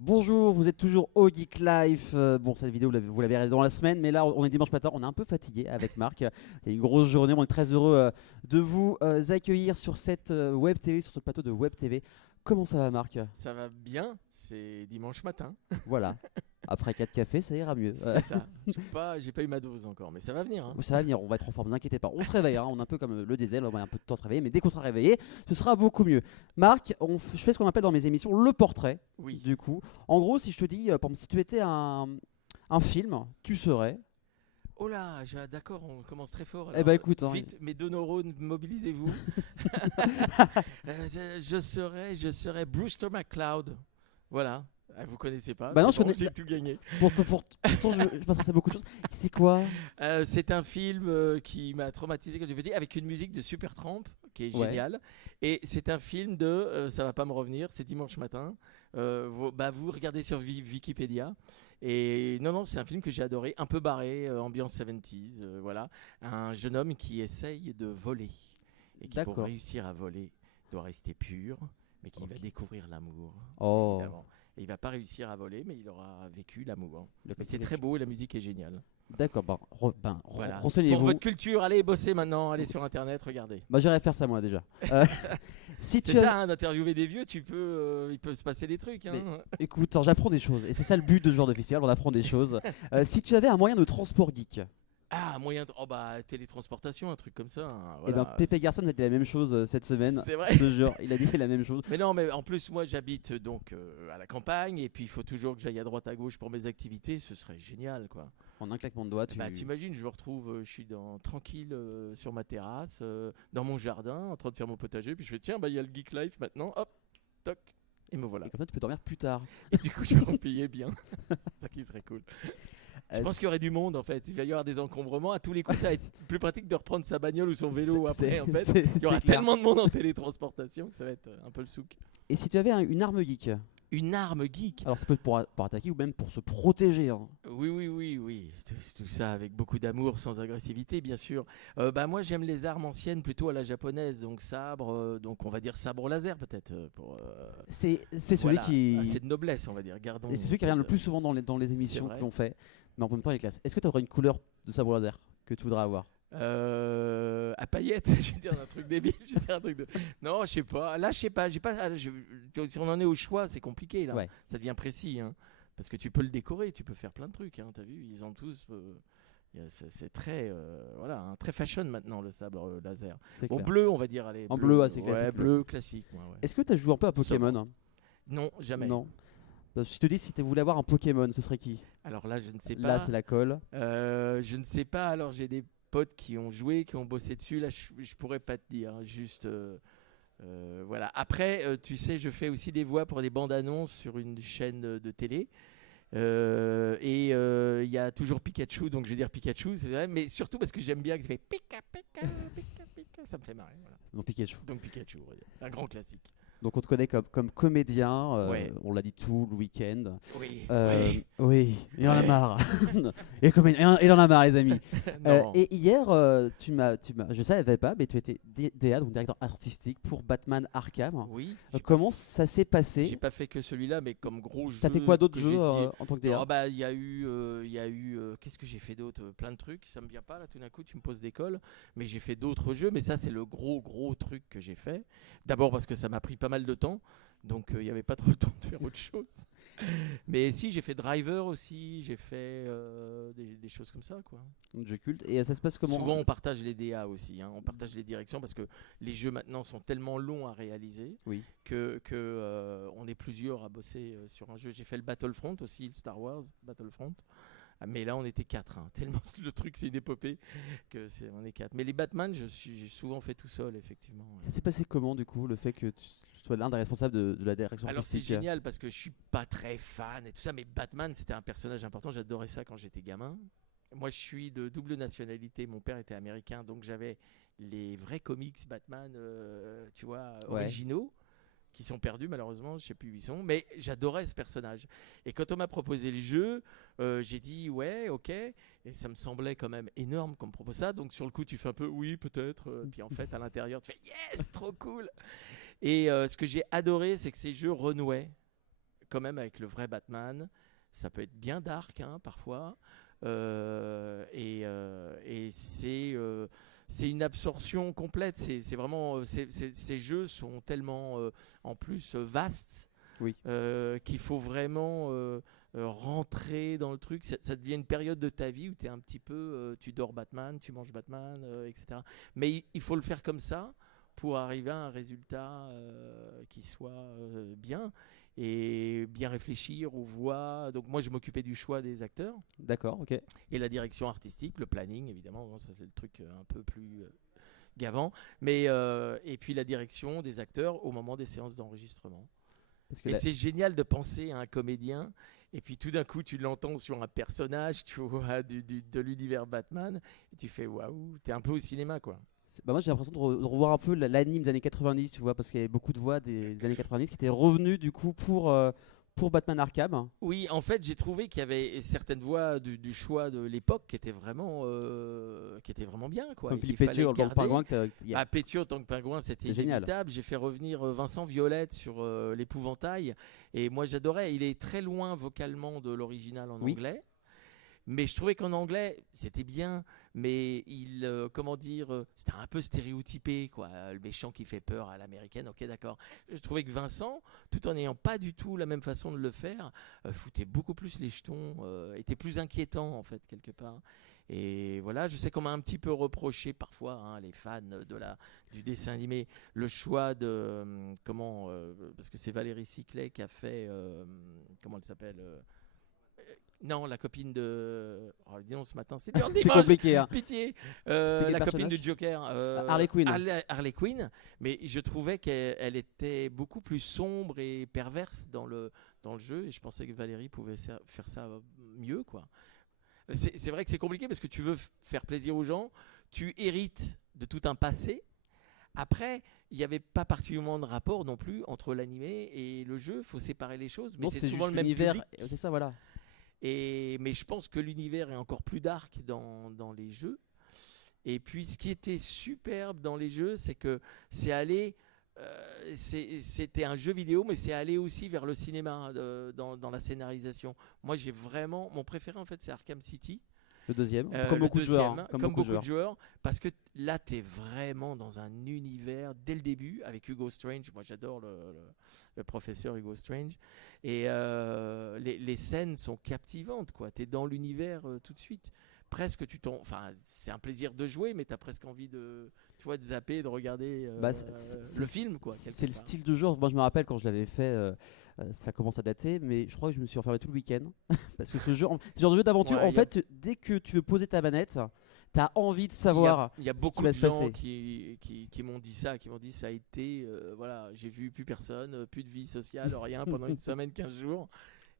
Bonjour, vous êtes toujours au Geek Life. Bon, cette vidéo, vous l'avez regardée dans la semaine, mais là, on est dimanche matin, on est un peu fatigué avec Marc. Il y a une grosse journée, on est très heureux de vous accueillir sur cette Web TV, sur ce plateau de Web TV. Comment ça va, Marc? Ça va bien, c'est dimanche matin. Voilà, après 4 cafés, ça ira mieux. C'est ça. J'ai pas eu ma dose encore, mais ça va venir, hein. Ça va venir, on va être en forme, ne vous inquiétez pas. On se réveille, hein, on est un peu comme le diesel, on va un peu de temps à se réveiller, mais dès qu'on sera réveillé, ce sera beaucoup mieux. Marc, je fais ce qu'on appelle dans mes émissions le portrait, Oui. du coup. En gros, si je te dis, par exemple, si tu étais un film, tu serais. Oh là, d'accord, on commence très fort. Eh ben écoute, hein, Vite, mes deux neurones, mobilisez-vous. Je serai Brewster McCloud. Voilà. Ah, vous connaissez pas? bah non, C'est je bon, connais. j'ai tout gagné. Pourtant, je m'intéresse à beaucoup de choses. C'est quoi? C'est un film qui m'a traumatisé, comme je vous dis, avec une musique de Supertramp qui est Ouais. géniale. Et c'est un film ça va pas me revenir, c'est dimanche matin. Vous regardez sur Wikipédia. Et non, c'est un film que j'ai adoré, un peu barré, ambiance 70s, voilà. Un jeune homme qui essaye de voler. Et qui, pour D'accord. réussir à voler, doit rester pur, mais qui va Ok. découvrir l'amour, Oh. évidemment. Et il va pas réussir à voler, mais il aura vécu l'amour. Le Mais côté c'est très riche. beau et la musique est géniale. D'accord, Voilà. Pour renseignez-vous. votre culture, allez bosser maintenant, allez sur internet, regardez. Bah, j'irai faire ça moi déjà. Euh, si C'est tu as... ça, hein, d'interviewer des vieux, il peut se passer des trucs, hein. Mais écoute, hein, j'apprends des choses. Et c'est ça le but de ce genre de festival, on apprend des choses. Si tu avais un moyen de transport geek, Ah, oh bah, télétransportation, un truc comme ça, hein, et ben voilà. Pépé Garçon a dit la même chose cette semaine. C'est vrai. Je te jure, il a dit la même chose. Mais non, mais en plus, moi, j'habite donc à la campagne, et puis il faut toujours que j'aille à droite à gauche pour mes activités, ce serait génial, quoi. En un claquement de doigts, Bah, t'imagines, je me retrouve, je suis tranquille sur ma terrasse, dans mon jardin, en train de faire mon potager, puis je fais, tiens, bah, il y a le Geek Life maintenant, hop, toc, et me voilà. Et comme ça, tu peux dormir plus tard. Et du coup, je vais repayer bien. C'est ça qui serait cool. Je Euh, pense qu'il y aurait du monde en fait. Il va y avoir des encombrements. À tous les coups, ça va être plus pratique de reprendre sa bagnole ou son vélo après. En fait, il y aura c'est clair. tellement de monde en télétransportation que ça va être un peu le souk. Et si tu avais une arme geek, Une arme geek. alors ça peut être pour attaquer ou même pour se protéger, hein. Oui, oui, oui, oui. Tout ça avec beaucoup d'amour, sans agressivité, bien sûr. Bah moi, j'aime les armes anciennes plutôt à la japonaise, donc sabre, donc on va dire sabre laser peut-être C'est celui voilà, qui. assez de noblesse, on va dire. Gardons. Et c'est celui qui revient le plus souvent dans les C'est émissions vrai. qu'on fait. Mais en même temps, il est classe. Est-ce que tu aurais une couleur de sabre laser que tu voudrais avoir? À paillettes, je vais dire un truc débile, je vais dire un truc de... Non, je sais pas. Là, je sais pas. J'ai pas. Si on en est au choix, c'est compliqué là. Ouais, Ça devient précis, hein. Parce que tu peux le décorer, tu peux faire plein de trucs, hein. T'as vu, ils ont tous. C'est très, voilà, hein, très fashion maintenant le sabre laser. c'est Bon, clair. bleu, on va dire, allez. En bleu, assez Ouais, classique. bleu classique. Ouais, ouais. Est-ce que tu as joué un peu à Pokémon, Sobre. hein? Non, jamais. Non. Parce que je te dis, si tu voulais avoir un Pokémon, ce serait qui? Alors là, je ne sais Là, pas. c'est la colle. Je ne sais pas. Alors j'ai des potes qui ont joué, qui ont bossé dessus. Là, je pourrais pas te dire, hein. Juste. Voilà. Après, tu sais, je fais aussi des voix pour des bandes annonces sur une chaîne de télé. Et il y a toujours Pikachu, donc je vais dire Pikachu, c'est vrai, mais surtout parce que j'aime bien que tu fais Pika, Pika, Pika, Pika, ça me fait marrer. Voilà. Non, Pikachu. Donc Pikachu, on va dire. Un grand classique. Donc on te connaît comme comédien, Ouais. on l'a dit tout le week-end. Oui. Oui, il en a Ouais. marre. Et il en a marre, les amis. Non. Et hier, je savais pas, mais tu étais DA, donc directeur artistique pour Batman Arkham. Oui. Comment ça s'est J'ai passé? pas fait que celui-là, mais comme gros jeu. T'as fait quoi d'autres que jeux j'ai dit- en tant que DA? Oh bah il y a eu qu'est-ce que j'ai fait d'autre, plein de trucs, ça me vient pas là tout d'un coup, tu me poses des cols, mais j'ai fait d'autres jeux, mais ça c'est le gros truc que j'ai fait. D'abord parce que ça m'a pris pas mal de temps, donc il y avait pas trop le temps de faire autre chose. Mais si, j'ai fait Driver aussi, j'ai fait des choses comme ça quoi. Un jeu culte. Et ça se passe comment? Souvent on partage les DA aussi, hein, on partage les directions parce que les jeux maintenant sont tellement longs à réaliser Oui. que on est plusieurs à bosser sur un jeu. J'ai fait le Battlefront aussi, le Star Wars Battlefront. Ah, mais là on était quatre, hein. Tellement le truc c'est une épopée on est quatre. Mais les Batman, j'ai souvent fait tout seul effectivement. Ça s'est passé comment, du coup, le fait que tu sois l'un des responsables de la direction Alors c'est artistique? génial parce que je suis pas très fan et tout ça, mais Batman c'était un personnage important, j'adorais ça quand j'étais gamin. Moi je suis de double nationalité, mon père était américain donc j'avais les vrais comics Batman, tu vois, Ouais. originaux qui sont perdus malheureusement, je sais plus où ils sont, mais j'adorais ce personnage. Et quand on m'a proposé le jeu, j'ai dit ouais, ok, et ça me semblait quand même énorme qu'on me propose ça, donc sur le coup tu fais un peu oui peut-être, puis en fait à l'intérieur tu fais yes, trop cool. Et ce que j'ai adoré c'est que ces jeux renouaient quand même avec le vrai Batman. Ça peut être bien dark parfois. Et c'est une absorption complète. C'est vraiment, ces jeux sont tellement en plus vastes Oui. qu'il faut vraiment rentrer dans le truc. Ça devient une période de ta vie où tu es un petit peu, tu dors Batman, tu manges Batman, etc. Mais il faut le faire comme ça pour arriver à un résultat qui soit bien et bien réfléchir aux voix. Donc moi je m'occupais du choix des acteurs. D'accord, ok. Et la direction artistique, le planning évidemment, bon, ça c'est le truc un peu plus gavant. Mais et puis la direction des acteurs au moment des séances d'enregistrement. Parce que Et là, c'est génial de penser à un comédien, et puis tout d'un coup, tu l'entends sur un personnage, tu vois, de l'univers Batman, et tu fais waouh, t'es un peu au cinéma, quoi. bah moi j'ai l'impression de revoir un peu l'anime des années 90, tu vois, parce qu'il y avait beaucoup de voix des années 90 qui étaient revenues du coup pour Batman Arkham. Oui, en fait, j'ai trouvé qu'il y avait certaines voix du choix de l'époque qui étaient vraiment bien, quoi. Comme Et qu'il Philippe Pétur, fallait le garder. pingouin, Bah, Pétieux en tant que pingouin, c'était génial. inévitable. J'ai fait revenir Vincent Violette sur l'épouvantail. Et moi, j'adorais. Il est très loin vocalement de l'original en Oui. anglais. Mais je trouvais qu'en anglais, c'était bien, mais comment dire, c'était un peu stéréotypé, quoi. Le méchant qui fait peur à l'américaine, ok, d'accord. Je trouvais que Vincent, tout en n'ayant pas du tout la même façon de le faire, foutait beaucoup plus les jetons, était plus inquiétant, en fait, quelque part. Et voilà, je sais qu'on m'a un petit peu reproché parfois, les fans du dessin animé, le choix de, parce que c'est Valérie Ciclet qui a fait, comment elle s'appelle non, la copine de. Oh, dis donc, ce matin, c'est dur le C'est dimanche. compliqué, hein. Pitié. C'était quel La copine personnage du Joker. Harley Quinn. Harley Quinn. Mais je trouvais qu'elle était beaucoup plus sombre et perverse dans le jeu. Et je pensais que Valérie pouvait faire ça mieux, quoi. C'est vrai que c'est compliqué parce que tu veux faire plaisir aux gens. Tu hérites de tout un passé. Après, il n'y avait pas particulièrement de rapport non plus entre l'animé et le jeu. Il faut séparer les choses. Mais Non, c'est c'est souvent juste le même l'univers. public. C'est ça, voilà. Mais je pense que l'univers est encore plus dark dans les jeux. Et puis ce qui était superbe dans les jeux, c'est que c'est allé, c'était un jeu vidéo, mais c'est allé aussi vers le cinéma dans la scénarisation. Moi, j'ai vraiment, mon préféré en fait, c'est Arkham City. Le deuxième, comme Le beaucoup de joueurs. deuxième, hein, comme beaucoup de joueurs, parce que là, tu es vraiment dans un univers dès le début avec Hugo Strange. Moi, j'adore le professeur Hugo Strange. Et les scènes sont captivantes, quoi. Tu es dans l'univers tout de suite. Presque, enfin, c'est un plaisir de jouer, mais tu as presque envie de zapper, de regarder Bah, le film, quoi. C'est le part. style de jeu. Moi, je me rappelle quand je l'avais fait, ça commence à dater, mais je crois que je me suis enfermé tout le week-end. Parce que ce genre de jeu d'aventure, Ouais, en fait, dès que tu veux poser ta manette, t'as envie de savoir. Il y a ce qui beaucoup va de se gens passer. qui m'ont dit ça, ça a été, voilà, j'ai vu plus personne, plus de vie sociale, rien pendant une semaine, 15 jours.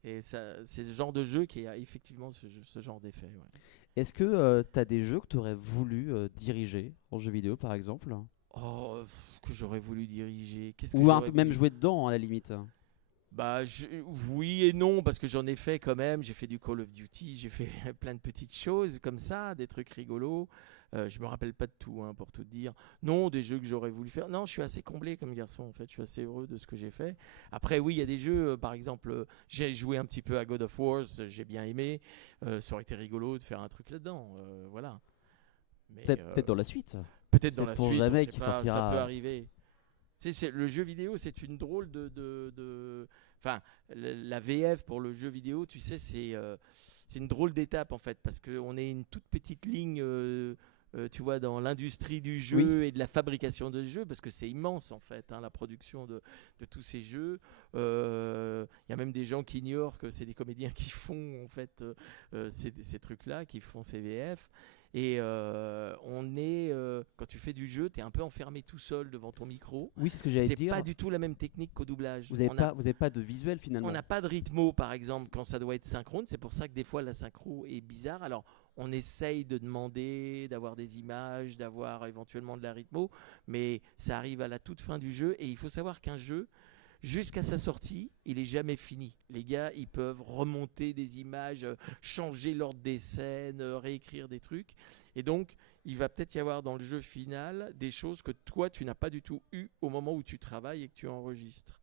Et c'est ce genre de jeu qui a effectivement ce genre d'effet. Ouais. Est-ce que t'as des jeux que tu aurais voulu diriger en jeu vidéo, par exemple? Oh, que j'aurais voulu diriger. Qu'est-ce que Ou j'aurais même voulu jouer dedans, à la limite? Bah, oui et non, parce que j'en ai fait quand même. J'ai fait du Call of Duty, j'ai fait plein de petites choses comme ça, des trucs rigolos. Je me rappelle pas de tout, pour tout dire. Non, des jeux que j'aurais voulu faire. Non, je suis assez comblé comme garçon, en fait. Je suis assez heureux de ce que j'ai fait. Après, oui, il y a des jeux, par exemple, j'ai joué un petit peu à God of War, j'ai bien aimé. Ça aurait été rigolo de faire un truc là-dedans, voilà. Mais, Peut-être dans la suite. peut-être dans la Sait-on suite, jamais on sait qui pas, sortira. ça peut arriver. Tu sais, le jeu vidéo, c'est une drôle Enfin, la VF pour le jeu vidéo, tu sais, c'est une drôle d'étape en fait, parce qu'on est une toute petite ligne, tu vois, dans l'industrie du jeu et de la fabrication de jeux, parce que c'est immense en fait, la production de tous ces jeux. Il y a même des gens qui ignorent que c'est des comédiens qui font en fait ces trucs-là, qui font ces VF. Et quand tu fais du jeu, tu es un peu enfermé tout seul devant ton micro. Oui, c'est ce que j'allais C'est dire. pas du tout la même technique qu'au doublage. Vous n'avez pas de visuel finalement. On n'a pas de rythmo, par exemple, quand ça doit être synchrone. C'est pour ça que des fois, la synchro est bizarre. Alors, on essaye de demander, d'avoir des images, d'avoir éventuellement de la rythmo, mais ça arrive à la toute fin du jeu. Et il faut savoir qu'un jeu, jusqu'à sa sortie, il est jamais fini. Les gars, ils peuvent remonter des images, changer l'ordre des scènes, réécrire des trucs. Et donc, il va peut-être y avoir dans le jeu final des choses que toi, tu n'as pas du tout eu au moment où tu travailles et que tu enregistres.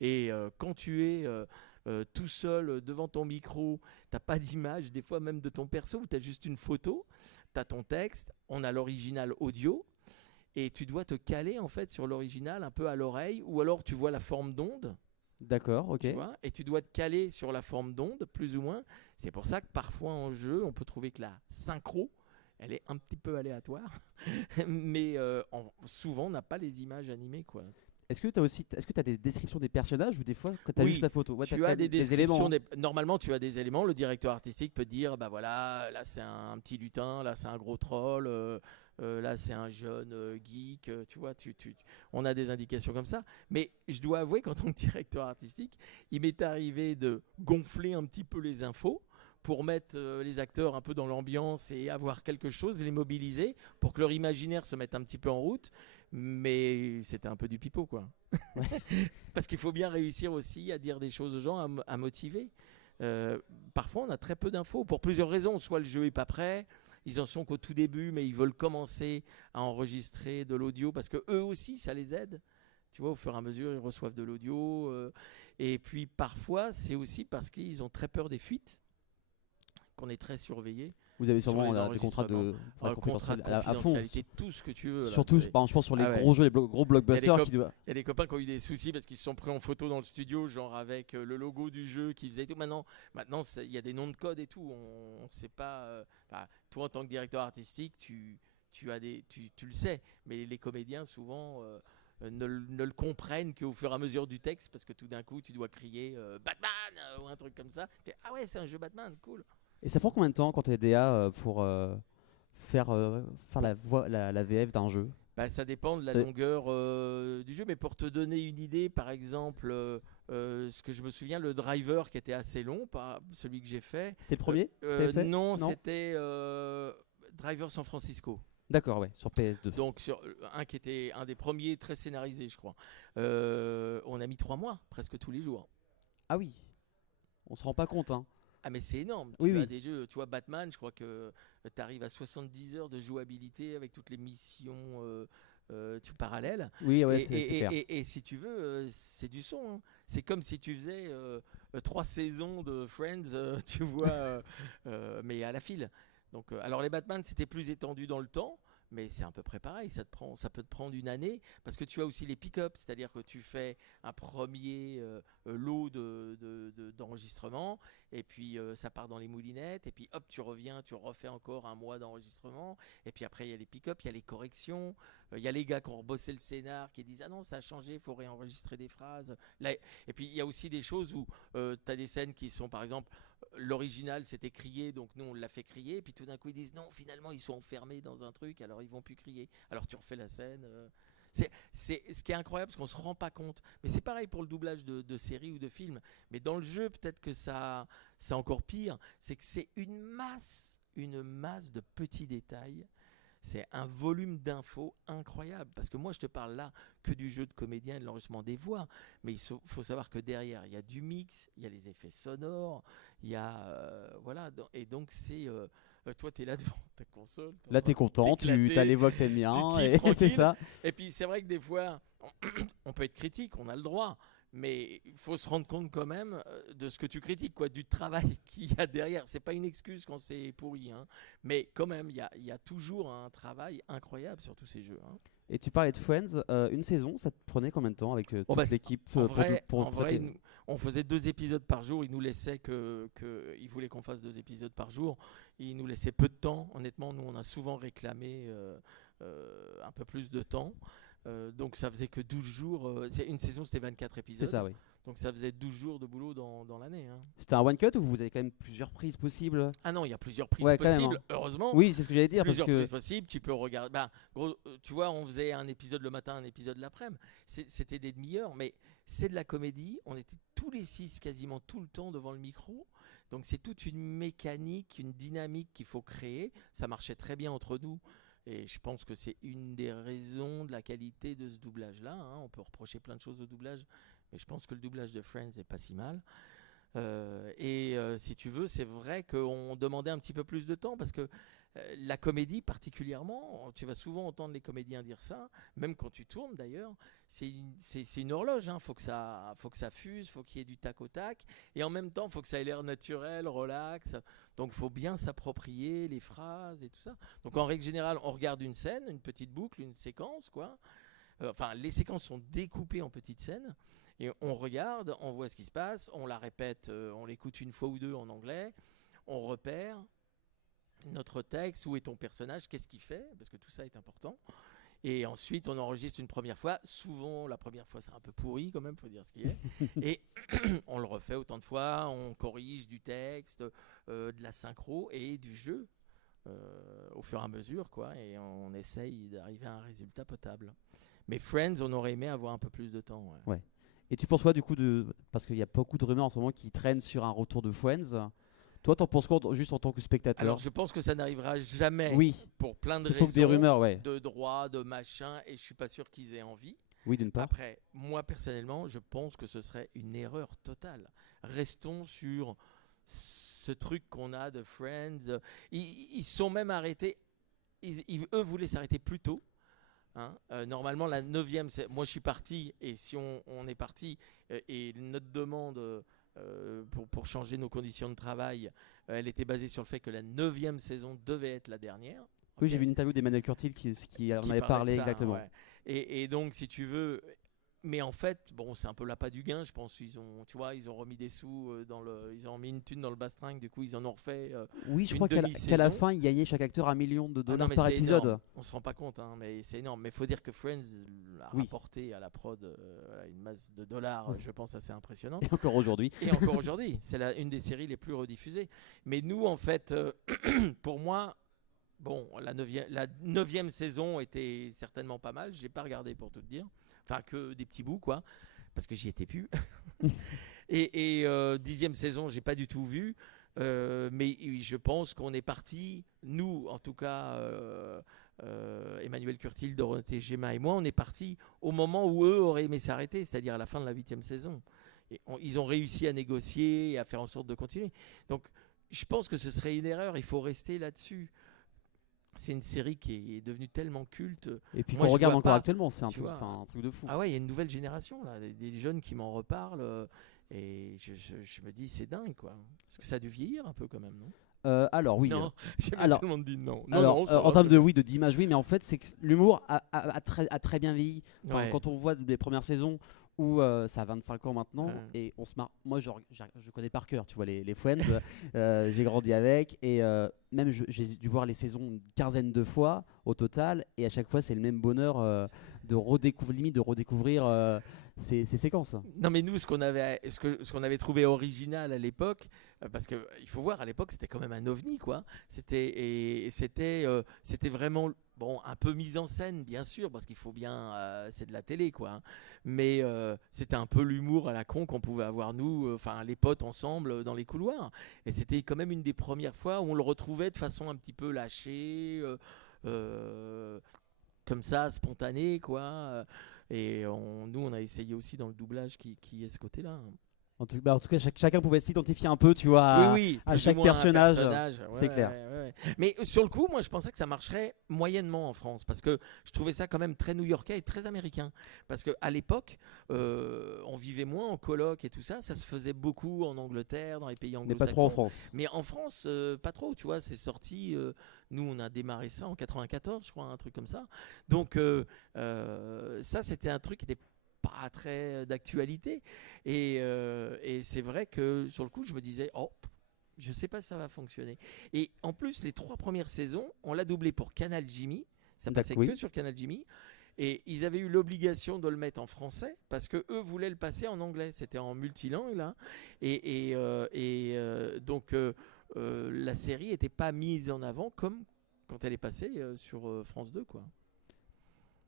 Et quand tu es tout seul devant ton micro, t'as pas d'image, des fois même de ton perso, tu as juste une photo, tu as ton texte, on a l'original audio, et tu dois te caler en fait sur l'original un peu à l'oreille, ou alors tu vois la forme d'onde, D'accord, ok. tu vois, et tu dois te caler sur la forme d'onde, plus ou moins. C'est pour ça que parfois en jeu, on peut trouver que la synchro, elle est un petit peu aléatoire, mais souvent on n'a pas les images animées, quoi. Est-ce que tu as des descriptions des personnages ou des fois quand tu as juste Oui, la photo? Ouais, t'as tu quand as même des des éléments. descriptions. Hein. Normalement, tu as des éléments. Le directeur artistique peut dire, bah voilà, là c'est un petit lutin, là c'est un gros troll, là c'est un jeune geek. Tu vois, on a des indications comme ça. Mais je dois avouer qu'en tant que directeur artistique, il m'est arrivé de gonfler un petit peu les infos pour mettre les acteurs un peu dans l'ambiance et avoir quelque chose, les mobiliser pour que leur imaginaire se mette un petit peu en route. Mais c'était un peu du pipeau, quoi. Parce qu'il faut bien réussir aussi à dire des choses aux gens, à motiver. Parfois, on a très peu d'infos pour plusieurs raisons. Soit le jeu est pas prêt, ils en sont qu'au tout début, mais ils veulent commencer à enregistrer de l'audio parce que eux aussi, ça les aide. Tu vois, au fur et à mesure, ils reçoivent de l'audio. Et puis parfois, c'est aussi parce qu'ils ont très peur des fuites, qu'on est très surveillé Vous avez sur sûrement les des contrats enregistrements. pour la Contrat de confidentialité à fond. confidentialité, tout ce que tu veux. Là, Surtout, je pense sur les Ah ouais. gros jeux, les gros blockbusters qui doivent. Il y a des copains qui ont eu des soucis parce qu'ils se sont pris en photo dans le studio, genre avec le logo du jeu qui faisait tout. Maintenant il y a des noms de code et tout. On ne sait pas. Toi, en tant que directeur artistique, tu le sais. Mais les comédiens, souvent, ne le comprennent qu'au fur et à mesure du texte parce que tout d'un coup, tu dois crier Batman ou un truc comme ça. Ah ouais, c'est un jeu Batman, cool. Et ça prend combien de temps quand tu es DA pour faire la voix, la VF d'un jeu? Bah, ça dépend de la C'est- longueur du jeu, mais pour te donner une idée, par exemple, ce que je me souviens, le driver qui était assez long, pas celui que j'ai fait. C'est le premier que t'avais fait? Non, c'était Driver San Francisco. D'accord, ouais, sur PS2. Donc sur un qui était un des premiers très scénarisés, je crois. On a mis 3 mois, presque tous les jours. Ah oui, on se rend pas compte, hein. Ah mais c'est énorme, Oui, tu as oui. des jeux, tu vois Batman, je crois que tu arrives à 70 heures de jouabilité avec toutes les missions parallèles. Oui, ouais, Et, c'est clair. et si tu veux, c'est du son. Hein. C'est comme si tu faisais 3 saisons de Friends, tu vois, mais à la file. Donc, alors les Batman, c'était plus étendu dans le temps, mais c'est à peu près pareil. Ça peut te prendre une année, parce que tu as aussi les pick-up, c'est-à-dire que tu fais un premier lot d'enregistrement, et puis ça part dans les moulinettes, et puis hop, tu reviens, tu refais encore un mois d'enregistrement, et puis après il y a les pick-up, il y a les corrections, il y a les gars qui ont rebossé le scénar, qui disent ah non, ça a changé, il faut réenregistrer des phrases. Là, et puis il y a aussi des choses où tu as des scènes qui sont par exemple l'original c'était crié, donc nous on l'a fait crier, et puis tout d'un coup ils disent non, finalement ils sont enfermés dans un truc, alors ils vont plus crier, alors tu refais la scène. C'est ce qui est incroyable parce qu'on se rend pas compte, mais c'est pareil pour le doublage de séries ou de films, mais dans le jeu peut-être que ça c'est encore pire, c'est que c'est une masse de petits détails. C'est un volume d'infos incroyable. Parce que moi, je te parle là que du jeu de comédien et de l'enregistrement des voix. Mais faut savoir que derrière, il y a du mix, il y a les effets sonores, il y a. Voilà. Et donc, c'est. Toi, tu es là devant ta console. Là, t'es content, tu as les voix que t'aimes bien, Tu et kiffes c'est tranquille. ça. Et puis, c'est vrai que des fois, on peut être critique, on a le droit. Mais il faut se rendre compte quand même de ce que tu critiques, quoi, du travail qu'il y a derrière. C'est pas une excuse quand c'est pourri, hein. Mais quand même, il y a toujours un travail incroyable sur tous ces jeux. Hein. Et tu parlais de Friends, une saison, ça te prenait combien de temps avec toute Bah, l'équipe en vrai, traiter on faisait 2 épisodes par jour. Ils nous laissaient ils voulaient qu'on fasse 2 épisodes par jour. Ils nous laissaient peu de temps. Honnêtement, nous, on a souvent réclamé un peu plus de temps. Donc ça faisait que 12 jours. Une saison, c'était 24 épisodes. C'est ça, oui. Donc ça faisait 12 jours de boulot dans l'année. Hein. C'était un one cut ou vous avez quand même plusieurs prises possibles? Ah non, il y a plusieurs prises Ouais, quand même, possibles, hein. heureusement. Oui, c'est ce que j'allais dire. Plusieurs Parce que prises possibles, tu peux regarder. Bah, gros, tu vois, on faisait un épisode le matin, un épisode l'après-midi. C'était des demi-heures, mais c'est de la comédie. On était tous les 6 quasiment tout le temps devant le micro. Donc c'est toute une mécanique, une dynamique qu'il faut créer. Ça marchait très bien entre nous. Et je pense que c'est une des raisons de la qualité de ce doublage-là. Hein. On peut reprocher plein de choses au doublage, mais je pense que le doublage de Friends est pas si mal. Si tu veux, c'est vrai qu'on demandait un petit peu plus de temps parce que La comédie particulièrement, tu vas souvent entendre les comédiens dire ça, même quand tu tournes d'ailleurs, c'est une horloge, hein. Faut que ça fuse, faut qu'il y ait du tac au tac, et en même temps, faut que ça ait l'air naturel, relax. Donc, faut bien s'approprier les phrases et tout ça. Donc, en règle générale, on regarde une scène, une petite boucle, une séquence, quoi. Enfin, les séquences sont découpées en petites scènes. Et on regarde, on voit ce qui se passe, on la répète, on l'écoute une fois ou deux en anglais, on repère notre texte, où est ton personnage, qu'est-ce qu'il fait, parce que tout ça est important. Et ensuite, on enregistre une première fois. Souvent, la première fois, c'est un peu pourri quand même, faut dire ce qui est. Et on le refait autant de fois, on corrige du texte, de la synchro et du jeu au fur et à mesure, quoi. Et on essaye d'arriver à un résultat potable. Mais Friends, on aurait aimé avoir un peu plus de temps. Ouais. Ouais. Et tu penses quoi du coup parce qu'il y a beaucoup de rumeurs en ce moment qui traînent sur un retour de Friends. Toi, t'en penses quoi juste en tant que spectateur? Alors, je pense que ça n'arrivera jamais. Oui, Pour plein de ce raisons. sont que des rumeurs, ouais. De droits, de machin, et je suis pas sûr qu'ils aient envie. Oui, d'une part. Après, moi personnellement, je pense que ce serait une erreur totale. Restons sur ce truc qu'on a de Friends. Ils sont même arrêtés. Eux voulaient s'arrêter plus tôt. Hein. Normalement, la 9e, moi je suis parti, et si on est parti, et notre demande pour changer nos conditions de travail, elle était basée sur le fait que la 9e saison devait être la dernière. Oui, Okay. j'ai vu une interview d'Emmanuel Curtil qui en avait parlé ça, exactement. Ouais. Et donc, si tu veux, mais en fait, bon, c'est un peu l'appât du gain, je pense. Ils ont remis des sous ils ont mis une thune dans le bastringue. Du coup, ils en ont refait. Oui, je crois qu'à la fin, il gagnait chaque acteur $1 million par épisode. Énorme. On se rend pas compte, hein, mais c'est énorme. Mais il faut dire que Friends a rapporté à la prod une masse de dollars, je pense, assez impressionnante. Et encore aujourd'hui. C'est une des séries les plus rediffusées. Mais nous, en fait, pour moi. Bon, la 9e saison était certainement pas mal. Je n'ai pas regardé pour tout te dire. Enfin, que des petits bouts, quoi. Parce que j'y étais plus. et 10e saison, j'ai pas du tout vu. Mais je pense qu'on est parti, nous, en tout cas, Emmanuel Curtil, Dorothée Gemma et moi, on est parti au moment où eux auraient aimé s'arrêter, c'est-à-dire à la fin de la 8e saison. Et ils ont réussi à négocier et à faire en sorte de continuer. Donc, je pense que ce serait une erreur. Il faut rester là-dessus. C'est une série qui est devenue tellement culte. Et puis qu'on regarde encore actuellement, c'est un truc de fou. Ah ouais, il y a une nouvelle génération, là, des jeunes qui m'en reparlent. Et je me dis, c'est dingue, quoi. Parce que ça a dû vieillir un peu quand même, non? Alors oui. Non, tout le monde dit non. En termes d'image, oui, mais en fait, c'est que l'humour a très bien vieilli. Enfin, quand on voit les premières saisons où ça a 25 ans maintenant, et on se marre. Moi, je connais par cœur, tu vois, les Friends. J'ai grandi avec, et même j'ai dû voir les saisons une quinzaine de fois au total, et à chaque fois, c'est le même bonheur de redécouvrir ces séquences. Non, mais nous, ce qu'on avait trouvé original à l'époque, parce qu'il faut voir, à l'époque, c'était quand même un ovni, quoi. C'était vraiment, bon, un peu mise en scène, bien sûr, parce qu'il faut bien, c'est de la télé, quoi. Hein. Mais c'était un peu l'humour à la con qu'on pouvait avoir, nous, enfin, les potes ensemble dans les couloirs. Et c'était quand même une des premières fois où on le retrouvait de façon un petit peu lâchée, comme ça, spontanée, quoi. Et nous, on a essayé aussi dans le doublage qui est ce côté-là. En tout cas, chacun pouvait s'identifier un peu, tu vois, à chaque personnage. C'est clair. Ouais. Mais sur le coup, moi, je pensais que ça marcherait moyennement en France, parce que je trouvais ça quand même très new-yorkais et très américain. Parce qu'à l'époque, on vivait moins en coloc et tout ça. Ça se faisait beaucoup en Angleterre, dans les pays anglo-saxons. Mais pas trop en France. Mais en France, pas trop, tu vois. C'est sorti. Nous, on a démarré ça en 94, je crois, un truc comme ça. Donc, ça, c'était un truc qui était pas très d'actualité, et c'est vrai que sur le coup je me disais je sais pas si ça va fonctionner. Et en plus, les 3 premières saisons, on l'a doublé pour Canal Jimmy, ça passait que sur Canal Jimmy, et ils avaient eu l'obligation de le mettre en français parce que eux voulaient le passer en anglais, c'était en multilangue là, et donc la série était pas mise en avant comme quand elle est passée sur France 2, quoi.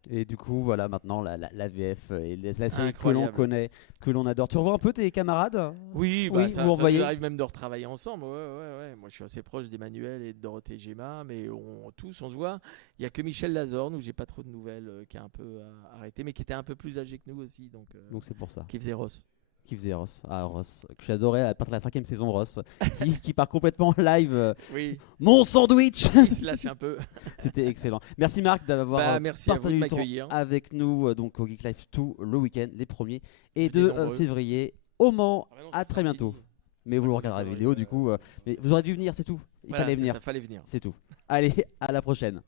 Et du coup, voilà, maintenant la VF et la série Incroyable. que l'on connaît, que l'on adore. Tu revois un peu tes camarades? Oui, ça nous arrive même de retravailler ensemble. Ouais. Moi, je suis assez proche d'Emmanuel et de Dorothée Gemma, mais on se voit. Il n'y a que Michel Lazorne, où j'ai pas trop de nouvelles, qui a un peu arrêté, mais qui était un peu plus âgé que nous aussi. Donc c'est pour ça. Qui faisait Ross. qui faisait Ross. Ah, Ross, que j'adorais à partir de la 5e saison, Ross, qui part complètement live. Oui, Mon sandwich. il se lâche un peu. C'était excellent. Merci Marc d'avoir Merci à vous partagé de du temps m'accueillir. avec nous donc au Geek Life 2 le week-end, les 1er et Venez 2 nombreux. février au Mans. Ah, bah non, À c'est très pas bientôt. fini. Mais vous le Très regarderez la bientôt, vidéo oui, du coup. Mais vous aurez dû venir, c'est tout. Il Voilà, fallait c'est venir. ça, fallait venir. C'est tout. Allez, à la prochaine.